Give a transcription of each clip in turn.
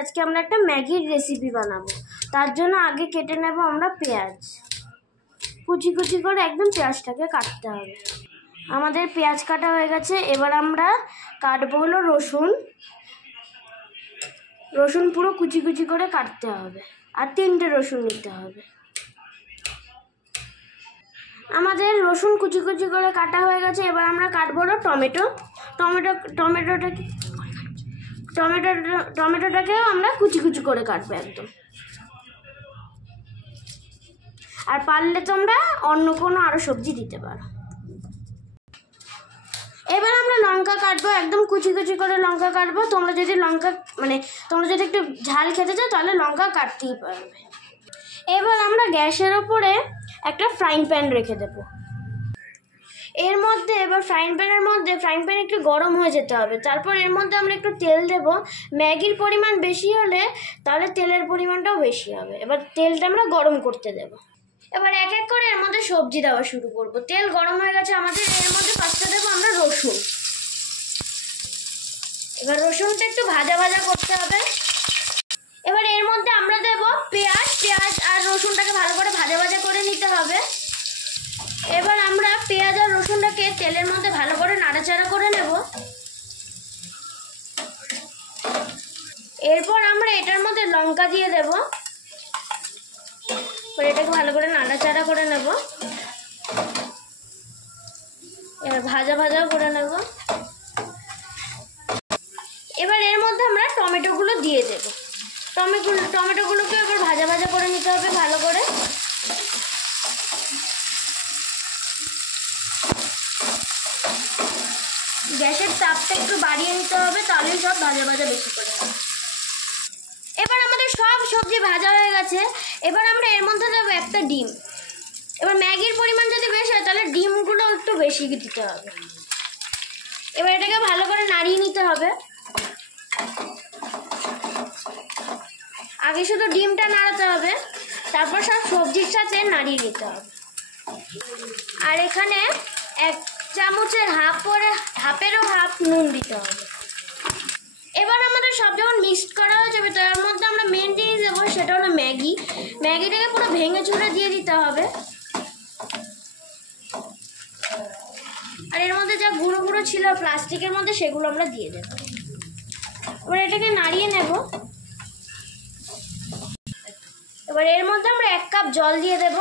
আজকে আমরা একটা ম্যাগির রেসিপি বানাবো। তার জন্য আগে কেটে নেব আমরা পেঁয়াজ, কুচি কুচি করে একদম পেঁয়াজটাকে কাটতে হবে। আমাদের পেঁয়াজ কাটা হয়ে গেছে। এবার আমরা কাটবো হলো রসুন পুরো কুচি কুচি করে কাটতে হবে, আর 3টে রসুন নিতে হবে। আমাদের রসুন কুচি কুচি করে কাটা হয়ে গেছে। এবার আমরা কাটবো হলো টমেটোটাকেও আমরা কুচি কুচি করে কাটবো একদম। আর পারলে তোমরা অন্য কোনো আরো সবজি দিতে পারো। এবার আমরা লঙ্কা কাটবো, একদম কুচি কুচি করে লঙ্কা কাটবো। তোমরা যদি একটু ঝাল খেতে চাও তাহলে লঙ্কা কাটতেই পারবে। এবার আমরা গ্যাসের ওপরে একটা ফ্রাইং প্যান রেখে দেবো। এর মধ্যে ফ্রাইং প্যান একটু গরম হয়ে যেতে হবে। তারপর এর মধ্যে আমরা একটু তেল দেব। ম্যাগির পরিমাণ বেশি হলে তাহলে তেলের পরিমাণটাও বেশি হবে। এবার তেলটা আমরা গরম করতে দেব। এবার এক এক করে এর মধ্যে সবজি দেওয়া শুরু করব। তেল গরম হয়ে গেছে আমাদের। এর মধ্যে ফার্স্টে দেবো আমরা রসুন। এবার রসুনটা একটু ভাজা ভাজা করতে হবে। এবার এর মধ্যে আমরা দেব পেঁয়াজ আর রসুনটাকে ভালো করে ভাজা ভাজা করে নিতে হবে। এবার আমরা পেঁয়াজ আর রসুনটাকে তেলের মধ্যে ভালো করে নাড়াচাড়া করে নেব। এরপর আমরা এটার মধ্যে লঙ্কা দিয়ে দেব। এবার এটাকে ভালো করে নাড়াচাড়া করে নেব। এবার ভাজা ভাজাও করে নেব। এবার এর মধ্যে আমরা টমেটোগুলো দিয়ে দেব। টমেটোগুলোকে এবার ভাজা ভাজা করে নিতে হবে ভালো করে। গ্যাসের তাপটা একটু বাড়িয়ে নিতে হবে, তাহলেই সব ভাজা ভাজা বেশি করে হবে। এবার আমাদের সব সবজি ভাজা হয়ে গেছে। এবার আমরা এর মধ্যে দেবো একটা ডিম। এবার ম্যাগির পরিমাণ যদি বেশি হয় তাহলে ডিমগুলো একটু বেশি দিতে হবে। এবার এটাকে ভালো করে নাড়িয়ে নিতে হবে। আগে শুধু ডিমটা নাড়াতে হবে, তারপর সব সবজির সাথে নাড়িয়ে নিতে হবে। আর এখানে 1 চামচের হাফেরও হাফ নুন দিতে হবে। এবার আমাদের সব যখন মিক্সড করা হয়ে যাবে তার মধ্যে আমরা মেন জিনিস দেবো, সেটা হলো ম্যাগিটাকে পুরো ভেঙে চুরে দিয়ে দিতে হবে। আর এর মধ্যে যা গুঁড়ো গুঁড়ো ছিল প্লাস্টিকের মধ্যে সেগুলো আমরা দিয়ে দেব। এবার এটাকে নাড়িয়ে নেব। এবার এর মধ্যে আমরা 1 কাপ জল দিয়ে দেব,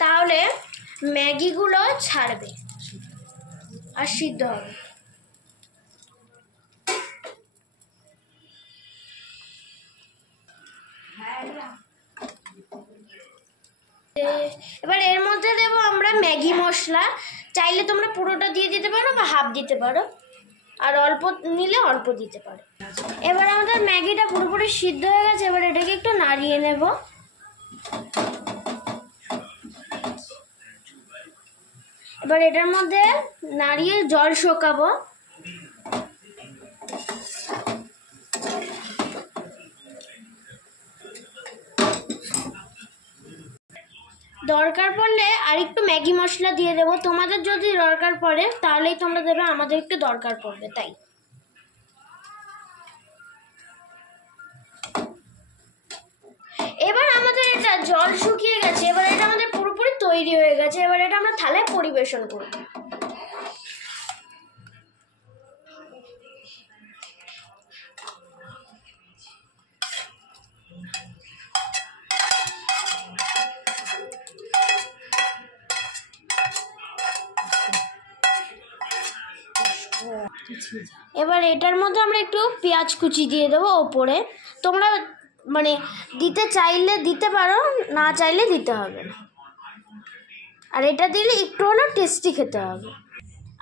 তাহলে ম্যাগিগুলো ছাড়বে আর সিদ্ধ হবে। এবার এর মধ্যে দেব আমরা ম্যাগি মশলা। চাইলে তোমরা পুরোটা দিয়ে দিতে পারো বা হাফ দিতে পারো, আর অল্প নিলে অল্প দিতে পারো। এবার আমাদের ম্যাগিটা পুরোপুরি সিদ্ধ হয়ে গেছে। এবার এটাকে একটু নাড়িয়ে নেব। এবার এটার মধ্যে নাড়িয়ে জল শোকাবো। দরকার পড়লে আরেকটু ম্যাগি মশলা দিয়ে দেবো। তোমাদের যদি দরকার পড়ে তাহলেই তোমরা দেবে, আমাদের একটু দরকার পড়বে তাই। এবার আমাদের এটা জল শুকিয়ে গেছে। এবার এটা আমাদের পুরোপুরি তৈরি হয়ে গেছে। এবার এটা আমরা থালায় পরিবেশন করব। এবার এটার মধ্যে আমরা একটু পেঁয়াজ কুচি দিয়ে দেবো ওপরে। তোমরা দিতে চাইলে দিতে পারো, না চাইলে দিতে হবে না। আর এটা দিলে একটু হলেও টেস্টি খেতে হবে।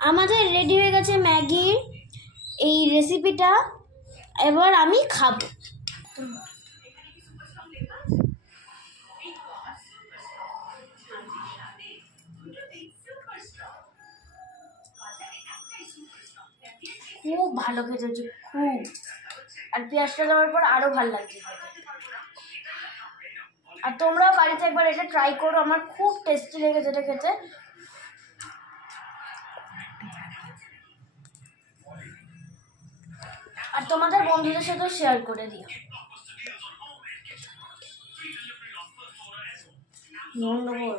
আমাদের রেডি হয়ে গেছে ম্যাগির এই রেসিপিটা। এবার আমি খাবো। খুব ভালো খেতে হচ্ছে, খুব। আর পেঁয়াজটা দেওয়ার পর আরো ভালো লাগছে খেতে। আর তোমরাও বাড়িতে একবার এটা ট্রাই করো। আমার খুব টেস্টি লেগেছে এটা খেতে। আর তোমাদের বন্ধুদের সাথেও শেয়ার করে দিও। গন্ডগোল।